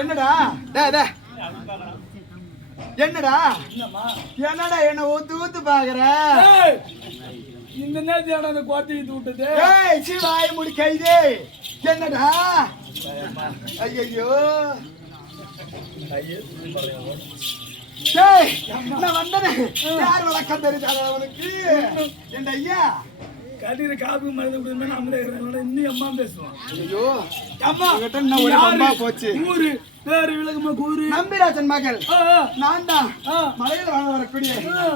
என்னடா என்னடா என்னடா என்ன ஊத்து ஊத்து பாக்குற இந்த நேரத்தில் அந்த கோட்டை விட்டது சிவாய முடி கைது என்னடா ஐயோ நான் வந்தேன் யார் வழக்கம் தெரிஞ்சாங்க அவனுக்கு என் ஐயா கட்டிற காப்பி மருந்து கொடுத்தா நம்மளே இன்னும் அம்மா பேசுவான். ஐயோ அம்மா கிட்ட என்ன ஒரு அம்மா போச்சு. ஊரு பேரு விலகமா கூறு நம்பிராஜன் மகள். நான் தான் மலையில வாழ வரக்கூடிய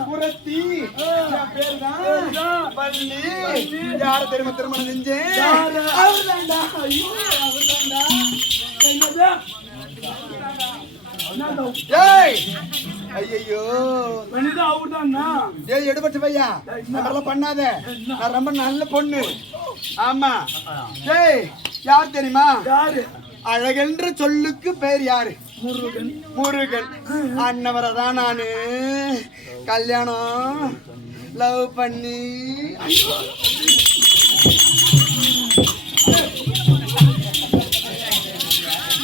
புரத்தி பேர் தான் பள்ளி. யார தெரியுமா திருமணம் செஞ்சேன்? அவர்தான்டா. ஐயோ அவர்தான்டா. என்னடா? ஏய் ஐயோ மனிதா அவர்தான்னா. ஏய் எடுபட்டு பையா அதெல்லாம் பண்ணாத. நான் ரொம்ப நல்ல பொண்ணு. ஆமா. ஏய் யார் தெரியுமா? யாரு? அழகென்ற சொல்லுக்கு பேர் யாரு? முருகன். முருகன் அண்ணவரதான் நானு கல்யாணம் லவ் பண்ணி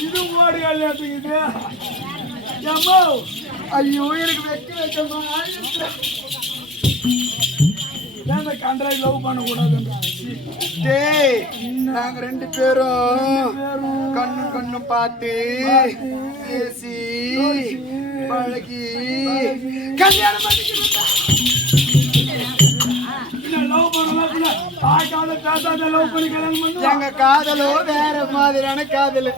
இது ஓடி கல்யாணத்துக்கு ஐயோ எனக்கு வெக்க வைக்கமா கண்ட்ராக்ட் லவ் பண்ண கூடாதுன்றா. நாங்க ரெண்டு பேரும் கண்ணு கண்ணு பார்த்து பேசி பழகி கல்யாணம் பண்ணிக்கிறோம். எங்க காதலோ வேற மாதிரியான காதல்.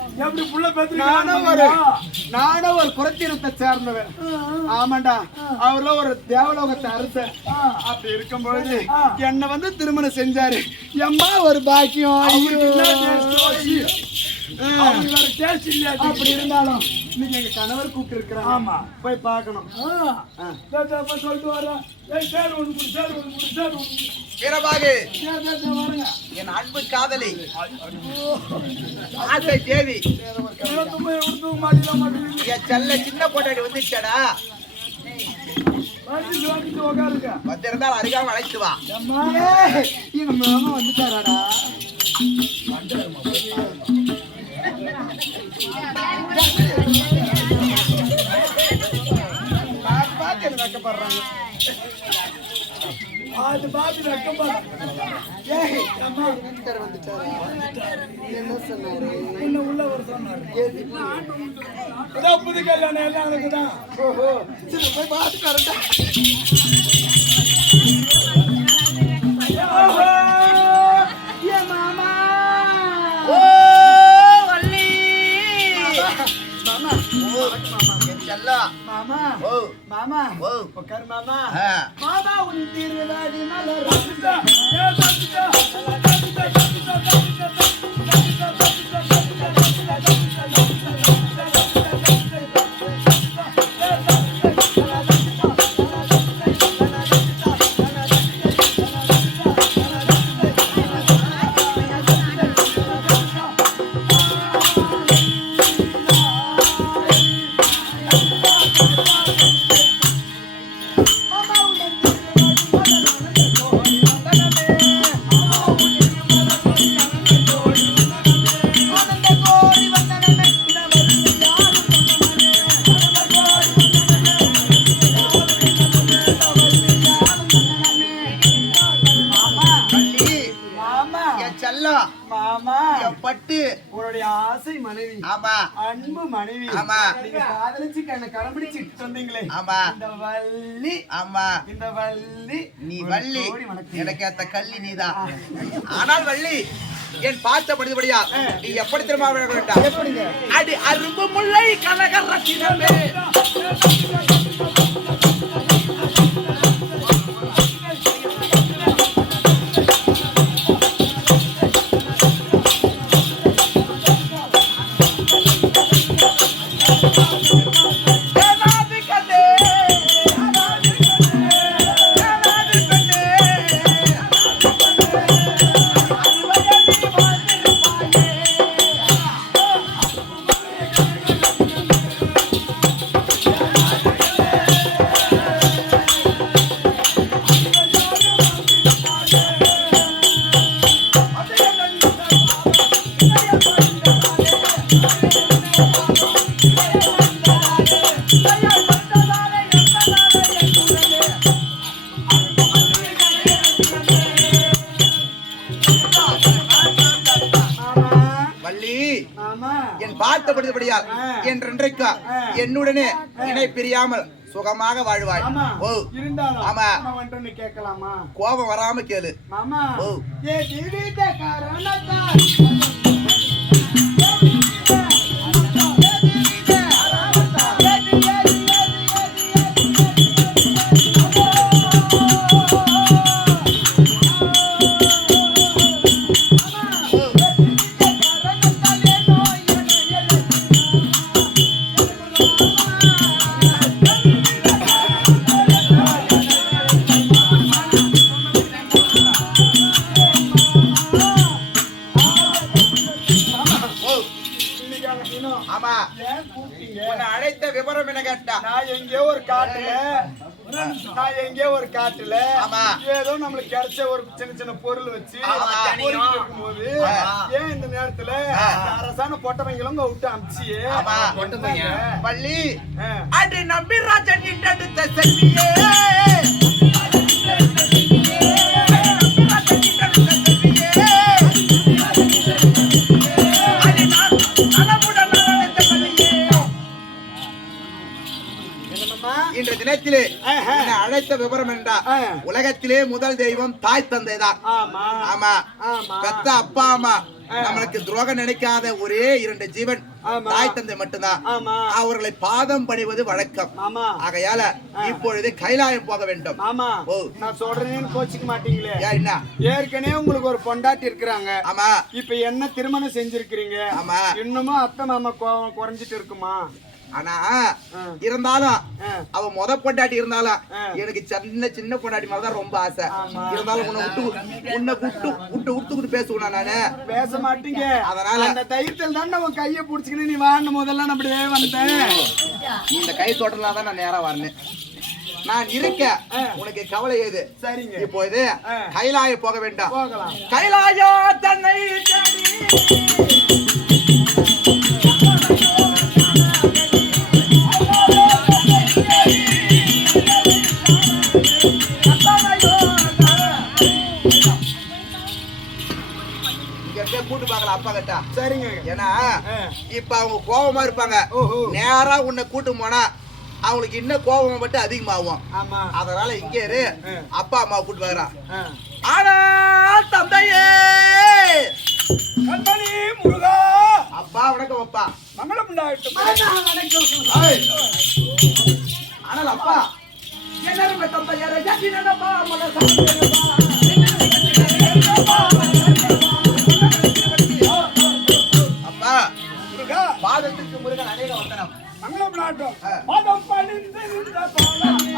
நானும் ஒரு குறைத்தினத்தை சேர்ந்தவன். ஆமாண்டா அவர்ல ஒரு தேவலோகத்தை அரசர். அப்படி இருக்கும் பொழுது என்ன வந்து திருமணம் செஞ்சாரு. எம்மா ஒரு பாக்கியம். அப்படி இருந்தாலும் இன்னைக்கு எங்க கணவர் கூப்பிட்டு இருக்கிறாங்க. ஆமா போய் பார்க்கணும். சொல்லிட்டு வரேன். என் அன்பு காதலி ஆசை தேவி என் செல்ல சின்ன பொண்டாடி வந்துச்சாடா. வந்திருந்தால் அருகாம அழைத்து வா. எங்க மாமா வந்துட்டாராடா. வைக்கப்படுறாங்க. அது பாத்து வெக்கப்படுறாங்க. என்ன சொன்னாரு? என்ன உள்ள வர சொன்னாரு. புது கல்யாணம் எல்லாம் இருக்குதான். ஓஹோ சரி போய் பாத்துக்காரண்டா. மாமா ஓ வள்ளி மாமா மாமா ஓ மாமா ஓ உட்கார் மாமா. மாமா உன் திருவாடி மலர் மனைவி. ஆமா அன்பு மனைவி. ஆமா. நீங்க காதலிச்சு என்ன கடைபிடிச்சு சொன்னீங்களே. ஆமா. இந்த வள்ளி. ஆமா. இந்த வள்ளி. நீ வள்ளி, எனக்கு ஏத்த கள்ளி நீதான். ஆனால் வள்ளி என் பார்த்தபடியா நீ எப்படி திரும்ப வேண்டாம். எப்படிங்க? அடி அரும்பு முல்லை கனக ரத்தினமே. என் பார்த்தபடியா என்றென்றைக்கா என்னுடனே இணை பிரியாமல் சுகமாக வாழ்வாய். ஓ இருந்தாலும் ஆமா கேட்கலாமா? கோபம் வராம கேளு. மாமா ஓ ஏ ஜீவித காரணத்தா அழைத்த விவரம் என்ன கேட்டா, நான் எங்கேயோ ஒரு காட்டுல ஏதோ நம்மளுக்கு கிடைச்ச ஒரு சின்ன சின்ன பொருள் வச்சு இருக்கும்போது ஏன் இந்த நேரத்துல அரசாங்க பொட்டமைங்களும் விட்டு அமிச்சியே பள்ளி அடி நம்பி ராஜன் எடுத்த செல்வியே. இன்ற தினத்திலே அழைத்த விவரம் என்றா, உலகத்திலே முதல் தெய்வம் தாய் தந்தை தான். ஆமா பெத்த அப்பா அம்மா நம்மளுக்கு துரோகம் நினைக்காத ஒரே 2 ஜீவன் தாய் தந்தை மட்டும்தான். அவர்களை பாதம் பணிவது வழக்கம். ஆகையால இப்பொழுது கைலாயம் போக வேண்டும். நான் சொல்றேன்னு கோச்சிக்க மாட்டீங்களே? என்ன ஏற்கனவே உங்களுக்கு ஒரு பொண்டாட்டி இருக்கிறாங்க. ஆமா இப்ப என்ன திருமணம் செஞ்சிருக்கிறீங்க? ஆமா இன்னமும் அத்தை மாமா குறைஞ்சிட்டு இருக்குமா? ஆனா இருந்தாலும் அவ முத பொண்டாட்டி இருந்தாலும் எனக்கு சின்ன சின்ன பொண்டாட்டி மாதிரிதான் ரொம்ப ஆசை. இருந்தாலும் உன்னை விட்டு பேசுவேன். நானு பேச மாட்டீங்க. அதனால அந்த தைரியத்தில் தான் உன் கையை புடிச்சுக்கிட்டு நீ வாழணும் முதல்ல அப்படியே வந்தேன். இந்த கை தொடர்னாதான் நான் நேரம் வரேன். நான் இருக்க உனக்கு கவலை ஏது? சரிங்க. இப்போ இது கைலாய போக வேண்டாம். போகலாம். கைலாயோ தன்னை கூட்டு பாக்கலாம் அப்பா கிட்ட. சரிங்க. ஏன்னா இப்ப அவங்க கோபமா இருப்பாங்க. நேரா உன்னை கூட்டு போனா அவங்களுக்கு இன்னும் கோபம் மட்டும் அதிகமாகும். அதனால இங்கே இரு, அப்பா அம்மா கூட்டு பாக்குறான். ஆனா தந்தையே கண்மணி முருகா. அப்பா வணக்கம். அப்பா மங்களம் உண்டாகட்டும். ஆனால் அப்பா என்ன தந்தையார அப்பா முருகா. பாதத்துக்கு முருகன் அநேக வந்தனம். மங்களம் நாட்டம். பாதம் பணிந்திருந்த பாலமே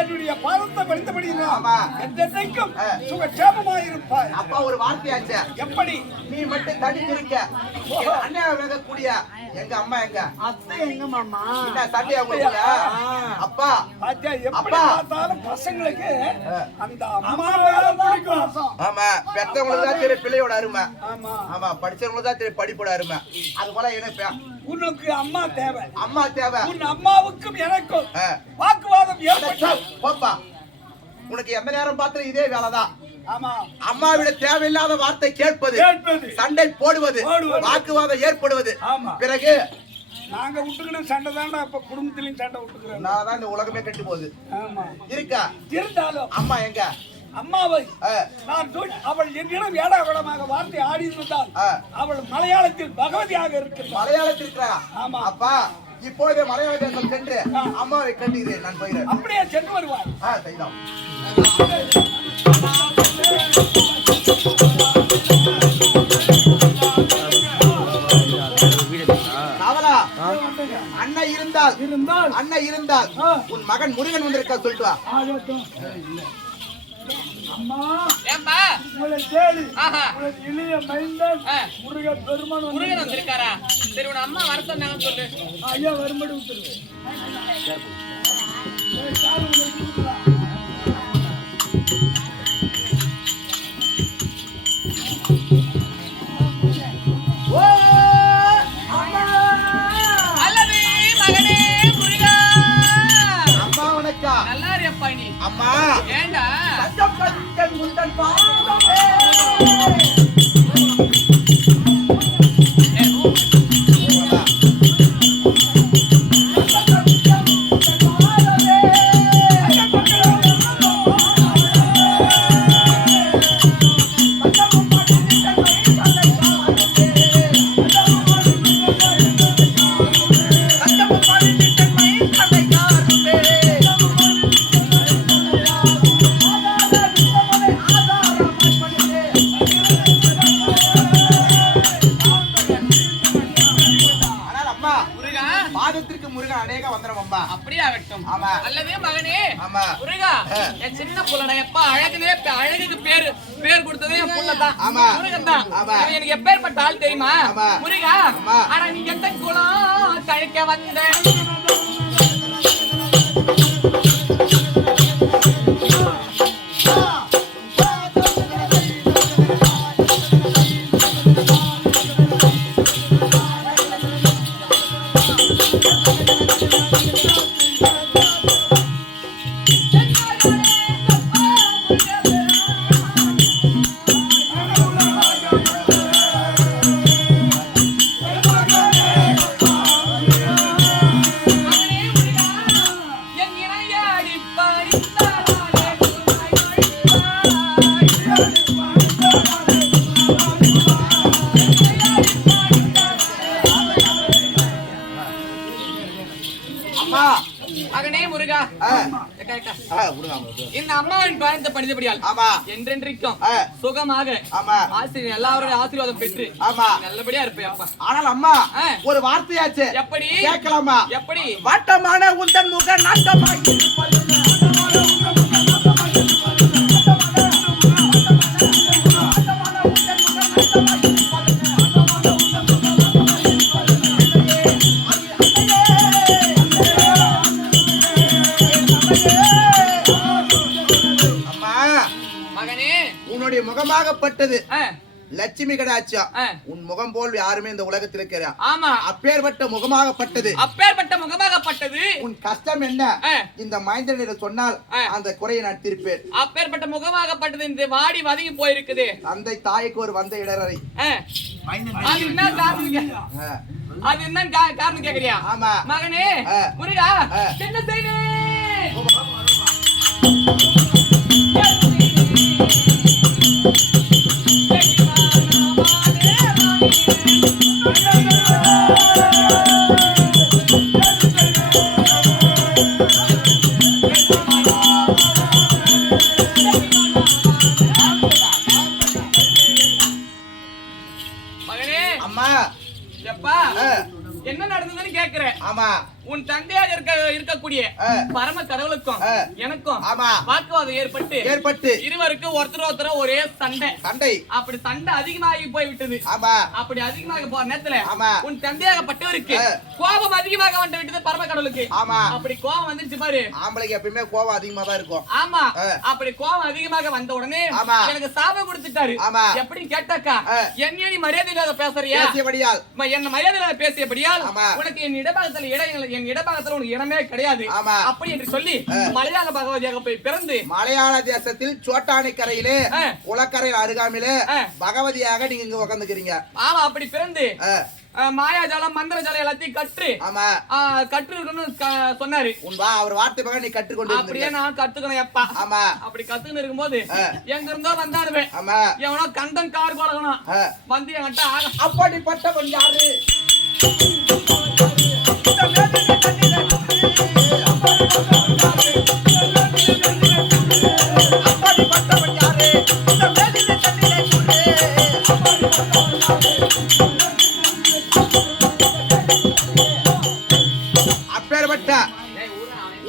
என்னுடைய பாதத்தை படித்தபடி என்றைக்கும் சுகட்சேம அம்மா ஒரு வார்த்தையாச்சு. எப்படி நீ மட்டும் தனித்திருக்க. என் அண்ணன் விலகக்கூடிய எங்க அம்மா எங்க? அத்தை எங்க மாமா? என்ன சண்டையா உங்களுக்கு? அப்பா பாத்தியா எப்படி அப்பா. பார்த்தாலும் பசங்களுக்கு அந்த அம்மாவை பிடிக்கும். ஆமா, பெத்தவங்களுக்கு தான் தெரியும் பிள்ளையோட அருமை. ஆமா ஆமா, படிச்சவங்களுக்கு தான் தெரியும் படிப்போட அருமை. அது போல எனக்கு உனக்கு அம்மா தேவை. அம்மா தேவை. உன் அம்மாவுக்கும் எனக்கும் ஆ. வாக்குவாதம் ஏற்பட்டு போப்பா, உனக்கு எந்த நேரம் பார்த்து இதே வேலைதான். ஆமா அம்மாவிட தேவையில்லாத வார்த்தை கேட்பது, கேட்பது. சண்டை போடுவது, போடுவது. வாக்குவாதம் ஏற்படுவது. ஆமா. பிறகு நாங்க விட்டுக்கிற சண்டை தானே அப்ப குடும்பத்திலயும் சண்டை விட்டுக்கிறோம். நான் தான் இந்த உலகமே கட்டி போகுது. ஆமா இருக்கா இருந்தாலும் அம்மா எங்க? அம்மாவை ஆ, நான் அவள் என்னிடம் ஏடாகுடமாக வார்த்தை ஆடி இருந்தால் ஆ. அவள் மலையாளத்தில் பகவதியாக இருக்கிறாள். மலையாளத்தில் இருக்கிறா? ஆமா. அப்பா இப்பொழுதே மலையாள தேசம் சென்று அம்மாவை கண்டிக்கிறேன். நான் போகிறேன். அப்படியே சென்று வருவாள். செய்தோம். காவலா, அண்ணன் இருந்தால் உன் மகன் முருகன் வந்திருக்கா சொல்லிட்டு வா. ஆகட்டும். அம்மா ஏம்பா உங்களை தேடி ஆஹா உனது இளைய மைந்தன் முருகன் பெருமான் முருகன் வந்திருக்காரா? சரி, உன் அம்மா வர சொன்னாங்கன்னு சொல்லு. ஐயா வரும்படி விட்டுருவேன். அல்லது மகனே முருகா, அம்மா உனக்கா? நல்லா இருப்பா நீ. அம்மா ஏண்டா சத்தப்பட்டேன் முந்தன் பாதமே. அப்படியே ஆகட்டும். ஆமா. அல்லது மகனே ஆமா. முருகா, என் சின்ன புள்ளடா, எப்பா அழகுக்கு பேர் கொடுத்ததே என் புள்ளதான். ஆமா. முருகன் தான். ஆமா. அவன் எனக்கு எப்பேற்பட்ட ஆள் தெரியுமா? ஆமா. முருகா, ஆமா. ஆனா நீ எந்த குலம் தழைக்க வந்த? மகனே முருகா, இந்த அம்மாவின் பயணத்தை படித்தபடியால் என்றென்றைக்கும் சுகமாக ஆசிரியர் எல்லாருடைய ஆசீர்வாதம் பெற்று நல்லபடியா இருப்பேன். ஆனால் அம்மா ஒரு வார்த்தையாச்சு. எப்படி கேட்கலாமா? எப்படி? வாட்டமான உந்தன் முக நாட்டமாய் முகமாகப்பட்டது லட்சுமி கடாட்சம். உன் முகம் போல் யாருமே இந்த உலகத்தில் இருக்கிறா? ஆமா. அப்பேற்பட்ட முகமாகப்பட்டது. உன் கஷ்டம் என்ன? இந்த மைந்தனிடம் சொன்னால் அந்த குறையை நான் தீர்ப்பேன். அப்பேற்பட்ட முகமாகப்பட்டது இந்த வாடி வதங்கி போயிருக்குது. அந்த தாய்க்கு ஒரு வந்த இடரை. அது என்ன காரணம் கேக்குறியா? ஆமா. மகனே முருகா, என்ன செய்வேன்? அம்மா எப்பா என்ன நடந்ததுன்னு கேக்குறேன். ஆமா. உன் தந்தையாக இருக்கக்கூடிய பரம கடவுளுக்கும் எனக்கும் ஆமா வாக்குவாதம் ஏற்பட்டு இருவருக்கும் ஒருத்தர் ஒரே சண்டை அப்படி சண்டை அதிகமாகி போய் விட்டது. ஆமா அப்படி அதிகமாக போற நேரத்துல ஆமா உன் தந்தையாகப்பட்டவருக்கு கோபம் அதிகமாக வந்து விட்டது பரம கடவுளுக்கு. ஆமா அப்படி கோபம் வந்துச்சு பாரு. ஆம்பளைக்கு எப்பயுமே கோபம் அதிகமா தான் இருக்கும். ஆமா அப்படி கோபம் அதிகமாக வந்த உடனே எனக்கு சாபம் கொடுத்துட்டாரு. எப்படி கேட்டாக்கா என்ன நீ மரியாதை இல்லாத பேசுறியா? என்ன மரியாதை இல்லாத பேசியபடியால் உனக்கு என் இடபாகத்துல உனக்கு இடமே கிடையாது அப்படி என்று சொல்லி மலையாள பகவதியாக போய் பிறந்து மலையாள தேசத்தில் சோட்டானை கரையிலே குளக்கரையில் அருகாமையிலே பகவதியாக நீங்க இங்க உட்காந்துக்கிறீங்க. ஆமா அப்படி பிறந்து மாயாஜாலம் மந்திரஜாலம் எல்லாத்தையும் கற்று சொன்னாரு. அவர் வார்த்தை பக்கம் நீ கற்றுக்கொண்டு அப்படியே நான் கத்துக்கணும் எப்பா. ஆமா அப்படி கத்துன்னு இருக்கும்போது எங்க இருந்தோ வந்தாருவே எவனோ கண்டன் கார் போடணும் வந்து என்கிட்ட அப்படிப்பட்டவன் யாரு?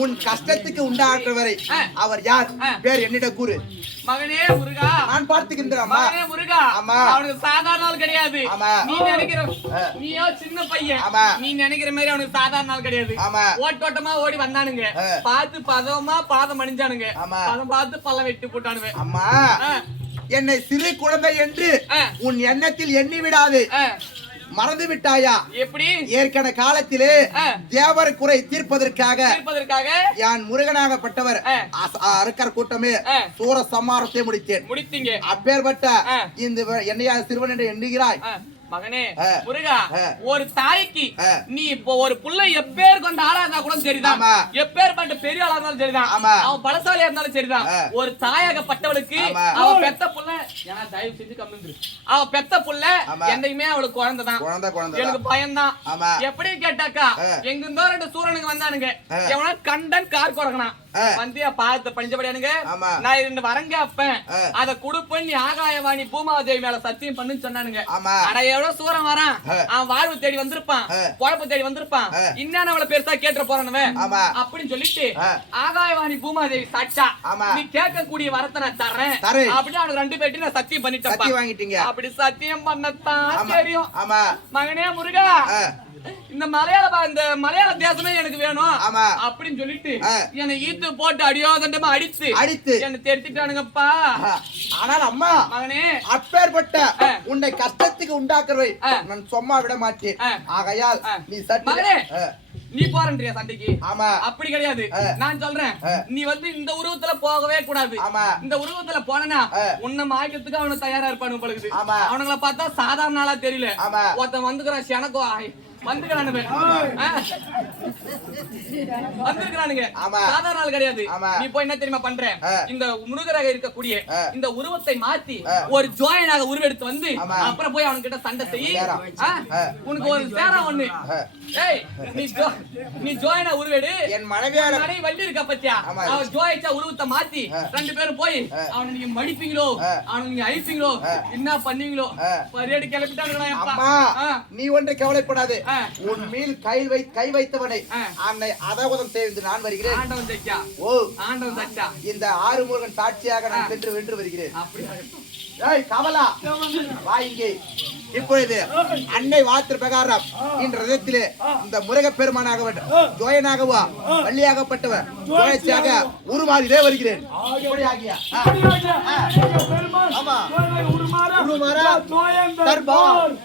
உன் கஷ்டத்துக்கு உண்டாற்றவரை அவர் யார்? பேர் என்னிடம் கூறு. மகனே முருகா, நான் பார்த்துக்கின்றேன். மகனே முருகா, அவனுக்கு சாதாரண நாள் கிடையாது. நீ நினைக்கிற நீயோ சின்ன பையன், நீ நினைக்கிற மாதிரி அவனுக்கு சாதாரண நாள் கிடையாது. ஓட்டோட்டமா ஓடி வந்தானுங்க, பார்த்து பதமா பாதம் அணிஞ்சானுங்க, பதம் பார்த்து பல்ல வெட்டி போட்டானுங்க. அம்மா என்னை சிறு குழந்தை என்று உன் எண்ணத்தில் எண்ணி விடாது. மறந்து விட்டாயா? எப்படி? ஏற்கனவே காலத்திலே தேவர் குறை தீர்ப்பதற்காக யான் முருகனாகப்பட்டவர் அரக்கர் கூட்டமே சூர சம்மாரத்தை முடித்தீங்க. அப்பேற்பட்ட இந்த என்னையா சிறுவன் என்று எண்ணுகிறாய்? மகனே முருகா, ஒரு தாய்க்கு நீ இப்போ ஒரு புள்ள எப்பேர் கொண்ட ஆளா இருந்தா கூட சரிதான், எப்பேற்பட்ட பெரிய ஆளா இருந்தாலும் சரிதான், அவன் பலசாலியா இருந்தாலும் சரிதான், ஒரு தாயாகப்பட்டவளுக்கு அவ பெத்த புள்ள தயவு செஞ்சு கம்மிரு, அவ பெத்த புள்ள என்னையுமே அவளுக்கு குழந்தைதான். எனக்கு பயம்தான். எப்படி கேட்டாக்கா எங்க இருந்தோ 2 சூரனுங்க வந்தானுங்க, எவனா கண்டன் கார் கொடுக்கணும் வந்தியா பார்த்து பஞ்சபடியானுங்க. நான் 2 வரங்க அப்பேன் அத குடுப்பன் நீ ஆகாயவாணி பூமாதேவி மேல சத்தியம் பண்ணுன்னு சொன்னானுங்க. அட எவ்வளவு சூரம் வரான், அவன் வாழ்வு தேடி வந்திருப்பான், குழப்ப தேடி வந்திருப்பான், இன்னும் அவளை பெருசா கேட்டு போறானுவன் அப்படின்னு சொல்லிட்டு ஆகாயவாணி பூமாதேவி சாட்சா நீ கேட்கக்கூடிய வரத்தை நான் தர்றேன் அப்படின்னு அவனுக்கு 2 பேர்ட்டி நான் சத்தியம் பண்ணிட்டேன். அப்படி சத்தியம் பண்ணத்தான் தெரியும். மகனே முருகா, இந்த மலையாள தேசமே எனக்கு வேணும் அப்படின்னு சொல்லிட்டு என்னை ஈத்து போட்டு அடியோதண்டமா அடித்து என்னை தெரிஞ்சுட்டானுங்கப்பா. ஆனால் அம்மா மகனே, அப்பேற்பட்ட உன்னை கஷ்டத்துக்கு உண்டாக்குறவை நான் சும்மா விட மாட்டேன். ஆகையால் நீ சட்டே நீ போறன்றியா சண்டைக்கு? ஆமா அப்படி கிடையாது. நான் சொல்றேன், நீ வந்து இந்த உருவத்துல போகவே கூடாது. இந்த உருவத்துல போனா உன்னை மாய்க்கிறதுக்கு அவனுக்கு தயாரா இருப்பானு பழகுது. அவனுங்களை பார்த்தா சாதாரண ஆளா தெரியல. ஒருத்தன் வந்துக்கிறான் எனக்கும் வந்துக்கிறானுங்க சாதாரண ஆள் கிடையாது. நீ போய் என்ன தெரியுமா பண்ற, இந்த முருகராக இருக்கக்கூடிய இந்த உருவத்தை மாத்தி ஒரு ஜோயனாக உருவெடுத்து வந்து அப்புறம் போய் அவன்கிட்ட சண்டை செய்யி உனக்கு ஒரு சேரா ஒண்ணு. ஏய் நீ ஜோயனா உருவெடு, என் மனைவி வள்ளி இருக்கா பத்தியா, அவன் ஜோயிச்சா உருவத்தை மாத்தி 2 பேரும் போய் அவனை நீங்க மடிப்பீங்களோ அவனுக்கு நீங்க அழிப்பீங்களோ என்ன பண்ணுவீங்களோ பரியடி கிளப்பிட்டானுங்களா. நீ ஒன்று கவலைப்படாது, உன் மேல் கை வைத்தவனை அன்னை அதவதம் செய்து நான் வருகிறேன். ஆண்டவன் தைச்சா, ஓ ஆண்டவன் தைச்சா, இந்த ஆறுமுருகன் சாட்சியாக நான் வென்று வருகிறேன். ஏய் கவலா வா இங்கே. இப்பொழுது அன்னை வாத்திர பிரகாரம் இந்த ரதத்திலே இந்த முருக பெருமானாக ஜோயனாகவா வள்ளியாகப்பட்டவர் ஜோயச்சியாக உருமாறிலே வருகிறேன். தர்பார்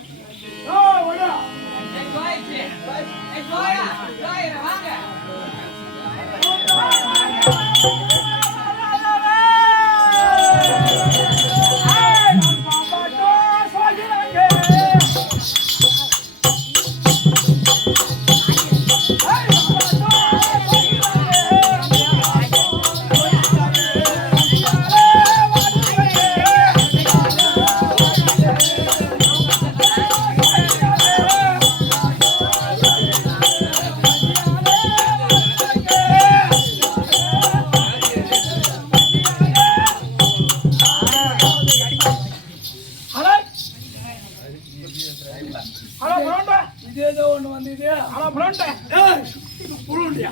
புழுண்டியா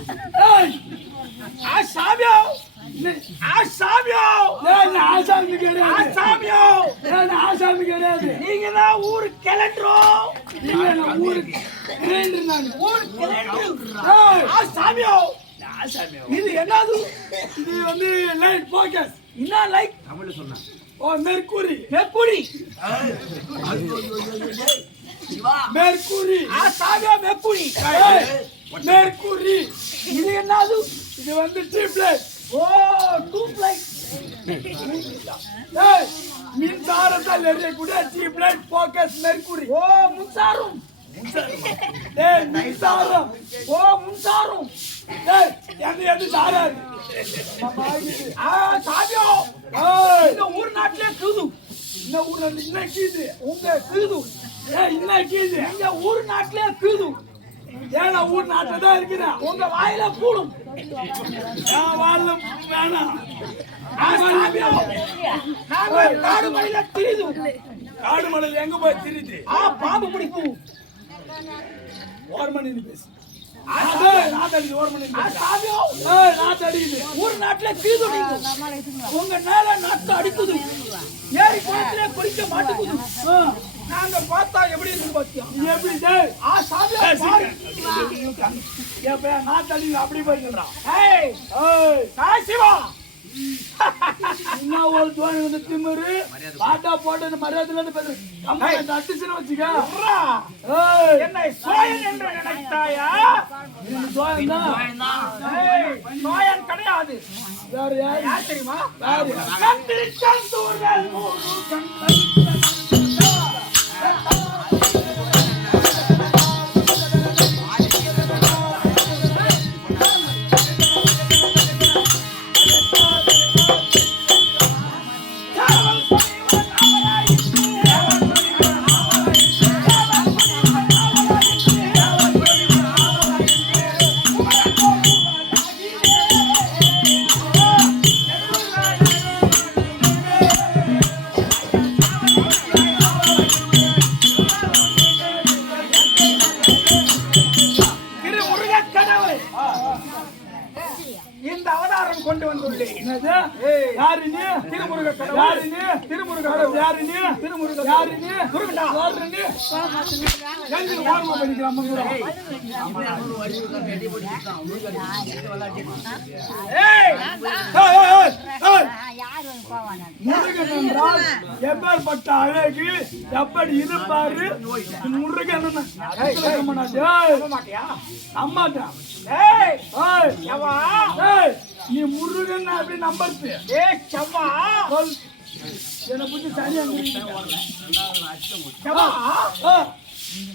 ஏய் ஆசாமியோ ஆசாமியோ ஏய் ஆசாமி கிடையாது ஆசாமியோ ஏய் ஆசாமி கிடையாது நீங்க தான் ஊர் கிளண்டரோ நீங்க நான் ஊர் கிளண்டர் நான் ஊர் கிளண்டர் ஏய் ஆசாமியோ ஆசாமியோ இது என்னது இது வந்து லைட் ஃபோக்கஸ் என்ன லைட் தமிழ்ல சொன்னா ஓ மெர்க்குரி மெர்க்குரி மெர்க்குரி ஆசாமியோ மெர்க்குரி மெர்க்குரி இது என்னது இது வந்து ட்ரிப்ளெட் ஓ டூப்ளைட் ஏய் மின்சாரத்தால் எரியக்கூடிய ட்ரிப்ளெட் ஃபோக்கஸ் மெர்க்குரி ஓ மின்சாரம் ஏய் மின்சாரம் ஓ மின்சாரம் ஏய் என்ன சாராரு சாபியோ இந்த ஊர் நாட்டிலே கீது இந்த ஊர்ல என்ன கீது உங்க கீது ஏய் என்ன கீது இந்த ஊர் நாட்டிலே கீது ஏன்னா ஊர் நாட்டில தான் இருக்கிறேன் உங்க வாயில கூடும் வாயில வேணாம் காடு மலையில திரிது காடு மலையில எங்க போய் திரிது பாம்பு பிடிக்கும் ஓர்மணி பேசு ஒரு நாட்டுல கீது உங்க மேல நாட்டு அடிக்குது ஏரி குளத்திலே குடிக்க மாட்டேங்குது நாங்க பார்த்தா எப்படி இருக்கு பாத்தியா எப்படி நாட்டு அடி அப்படி போயிருக்கிறான் இன்னும் ஒரு தோணி வந்து திமிரு பாட்டா போட்டு மரியாதை அடிச்சுன்னு வச்சுக்க என்னை சோயன் என்று நினைத்தாயா சோயன் கிடையாது வேற யார் தெரியுமா இந்த அவதாரம் கொண்டு வந்துள்ளேன் யாரு நீ திருமுருக கடவுள் யாரு நீ திருமுருக கடவுள் யாரு நீ திருமுருக யாரு நீ முருகடா யாரு நீ எங்க ஓர்ம பண்ணிக்கலாம் முருகன் என்றால் எப்பேற்பட்ட அழகு எப்படி இருப்பாரு முருகன் அம்மாட்டா நீ முருகன் அப்படி நம்பர்த்து என்ன புத்தி சரியா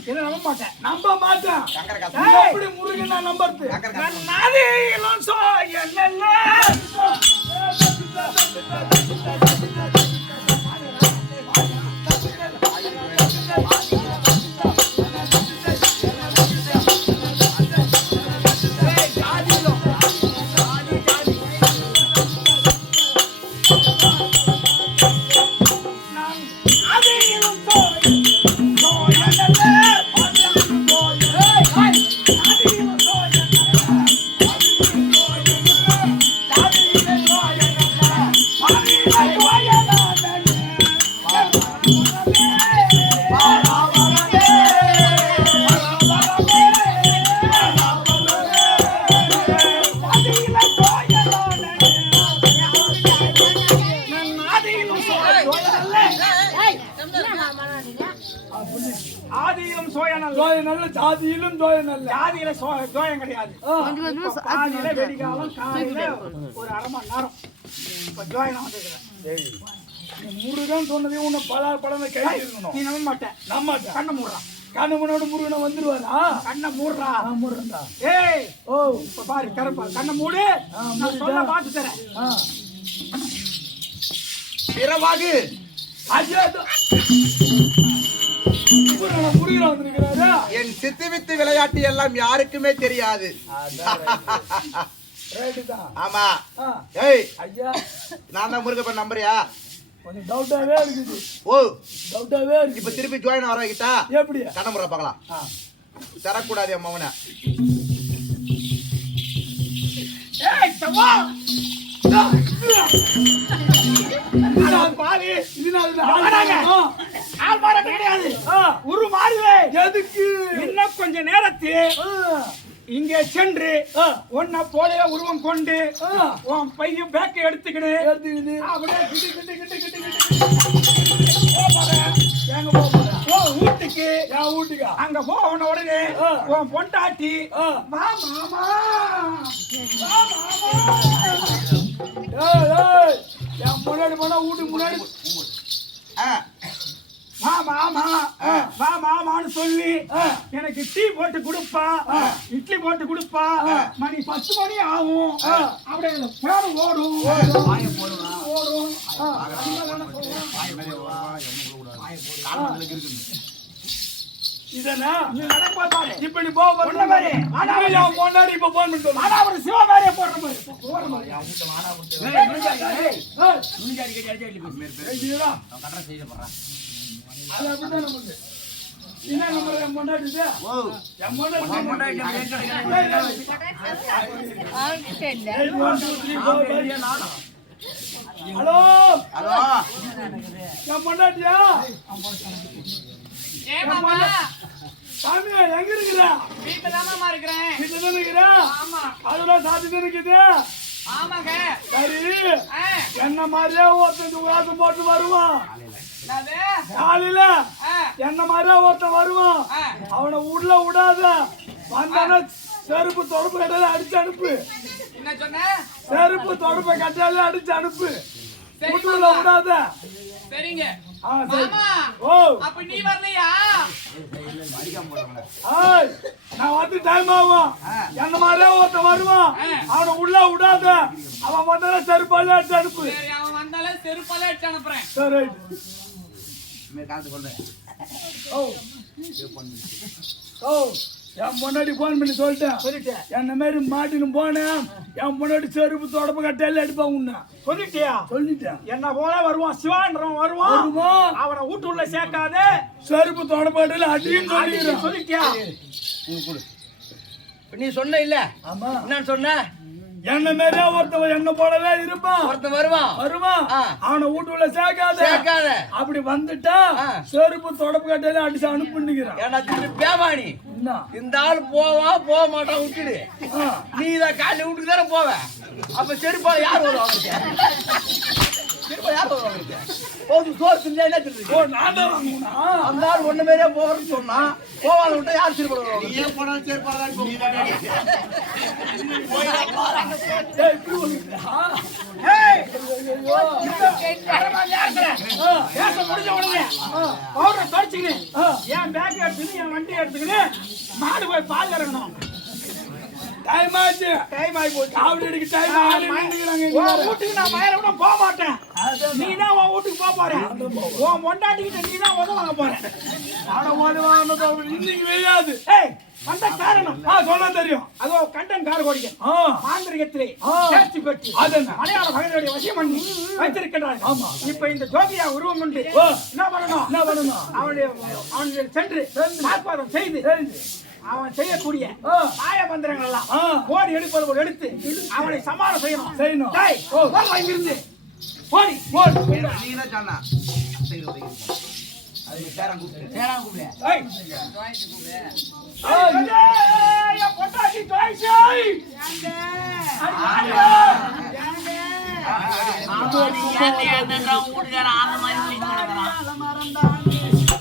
என்ன நம்ப மாட்டேன் நம்ப மாட்டேன் எப்படி முருகன் நான் நம்பர்த்து ஆதியிலும் சோயனல்ல ஜாதியிலும் ஜோயனல்ல ஜாதியில ஜோயம் கிடையாது ஆதியில வெடிகாலம் காலையில ஒரு அரை மணி நேரம் இப்ப ஜோயனம் வந்துருக்கிறேன் முருகன் சொன்னதே உன்னை பல கை இருக்கணும் நீ நம்ப மாட்டேன் நம்ப மாட்டேன் கண்ணை மூடுறான் கண்ணை முன்னோட முருகனை வந்துருவாரா கண்ணை மூடுறா மூடுறா ஏய் ஓ இப்ப பாரு கரப்பா கண்ணை மூடு நான் சொல்ல பார்த்து தரேன் பிறவாகு என் சித்திவித்து விளையாட்டு எல்லாம் யாருக்குமே தெரியாது. ஆமா ஏய் ஐயா நான் தான் முருகப்பன் நம்புறியா? கொஞ்சம் டவுட்டாவே இருக்குது. ஓ டவுட்டாவே இருக்கு. இப்ப திருப்பி ஜாயின் ஆறகிட்டா எப்படி கண்ண முறை பார்க்கலாம். தரக்கூடாது அம்மாவன ஏய் தவா அட பாவி ஆள் மாற கிடையாது உரு மாறுவே எதுக்கு இன்னும் கொஞ்ச நேரத்தில் இங்கே சென்று உன்னை போலே உருவம் கொண்டு உன் பையன் பேக்கை எடுத்துக்கிடு அப்படியே கிட்டு கிட்டு கிட்டு கிட்டு கிட்டு எங்க போ வீட்டுக்கு என் வீட்டுக்கு அங்க போன உடனே உன் பொண்டாட்டி வா மாமா வா மாமா என் முன்னாடி போனா வீட்டுக்கு முன்னாடி வா மாமா வா மாமான்னு சொல்லி எனக்கு டீ போட்டு கொடுப்பா இட்லி போட்டு கொடுப்பா மணி 10 மணி ஆகும் அப்படியே பேரு ஓடும் ஓடும் இதனா நீ நடக்க பாரு இப்ப நீ போக போற மாதிரி மாடாவரி அவன் முன்னாடி இப்ப போன் பண்ணி சொல்லு மாடாவரி சிவா மாதிரியே போற மாதிரி போற மாதிரி அவன் கிட்ட மாடாவரி ஏய் நுஞ்சாரி கட்டி அடிச்சு பேசு ஏய்டா நான் கட்டற செய்ய போறேன் அது அப்படிதான் நமக்கு என்ன நம்பர் முன்னாடி இது ஓ என் முன்னாடி ஹலோ ஹலோ என் முன்னாடியா ஏ மாமா சாமி எங்க இருக்கற வீட்ல தான் மாமா இருக்கறேன் வீட்ல தான் இருக்கற ஆமா அதெல்லாம் சாப்பிட்டு இருக்குது ஆமாங்க சரி என்ன மாதிரியே ஒருத்தன் உலாசம் போட்டு வருவான் காலையில என்ன மாதிரியே ஒருத்தன் வருவான் அவனை உள்ள விடாத வந்தான செருப்பு தொடப்பு கட்டால அடிச்சு அனுப்பு என்ன சொன்ன செருப்பு தொடப்பு கட்டால அடிச்சு அனுப்பு வீட்டுல விடாத சரிங்க மாமா ஓ அப்ப நீ வரலையா ஏய் நான் வந்து டைம் ஆகும் என்ன மாதிரியே ஒருத்தன் வருவான் அவனை உள்ள விடாத அவன் வந்தால செருப்பால அடிச்சு அனுப்பு சரி அவன் வந்தாலே செருப்பால அடிச்சு அனுப்புறேன் சரி ஓ என் முன்னாடி போன் பண்ணி சொல்லிட்டேன் என்ன மாதிரி மாட்டின்னு போனேன் என் முன்னாடி செருப்பு தொடப்பு கட்டையில அடிப்பான் உன்ன சொல்லிட்டேன் என்ன போல வருவான் சிவான்றவன் வருவான் அவனை வீட்டு உள்ள சேர்க்காத செருப்பு தொடப்பு கட்டையில அடின்னு சொல்லிட்டியா நீ சொன்ன இல்ல ஆமா என்ன சொன்ன என்ன மாதிரியா ஒருத்தவன் என்ன போலவே இருப்பான் ஒருத்தன் வருவான் அவனை வீட்டுல சேர்க்காத அப்படி வந்துட்டா செருப்பு தொடப்பு கட்டையில அடிச்சு அனுப்பின்னுக்கிறான் ஏன்னா பேமானி இந்த ஆள் போக மாட்டான் விட்டுடு நீ இத காலையில வீட்டுக்கு தானே போவ அப்ப செருப்பால யார் வருவாங்க செருப்பால யார் வருவாங்க போதும் சோறு செஞ்சா என்ன சொல்றீங்க நான் தான் வாங்கணும்னா அந்த ஆள் ஒண்ணு மாதிரியே போறேன்னு சொன்னா போவாத விட்டா யார் செருப்பால வருவாங்க நீயே போனாலும் என் பேக் எடுத்துக்கிட்டு என் வண்டி எடுத்துக்கிட்டு மாடு போய் பால் இறங்கணும் டைம் ஆச்சு டைம் ஆகி போச்சு காவடிக்கு டைம் வீட்டுக்கு நான் மயிர விட போக மாட்டேன் நீ தான் உன் வீட்டுக்கு போக போறேன் உன் பொண்டாட்டிக்கிட்ட நீ தான் உதவ வாங்க போறேன் இன்னைக்கு வெய்யாது அந்த காரணம் சொல்ல தெரியும் அதோ கண்டன் கார கோடிக்கை மாந்திரிகத்திலே சேர்ச்சி பெற்று மலையாள பகைவருடைய வசியம் பண்ணி வைத்திருக்கிறார்கள் இப்ப இந்த ஜோதியா உருவம் கொண்டு என்ன பண்ணணும் அவனுடைய சென்று ஆத்மாதம் செய்து அவன் செய்யக்கூடிய மாய மந்திரங்கள் எல்லாம் ஓடி எடுப்பது போல் எடுத்து அவனை சமாளம் செய்யணும் இங்கிருந்து ஓடி வீட்டுக்காரன் அந்த மாதிரி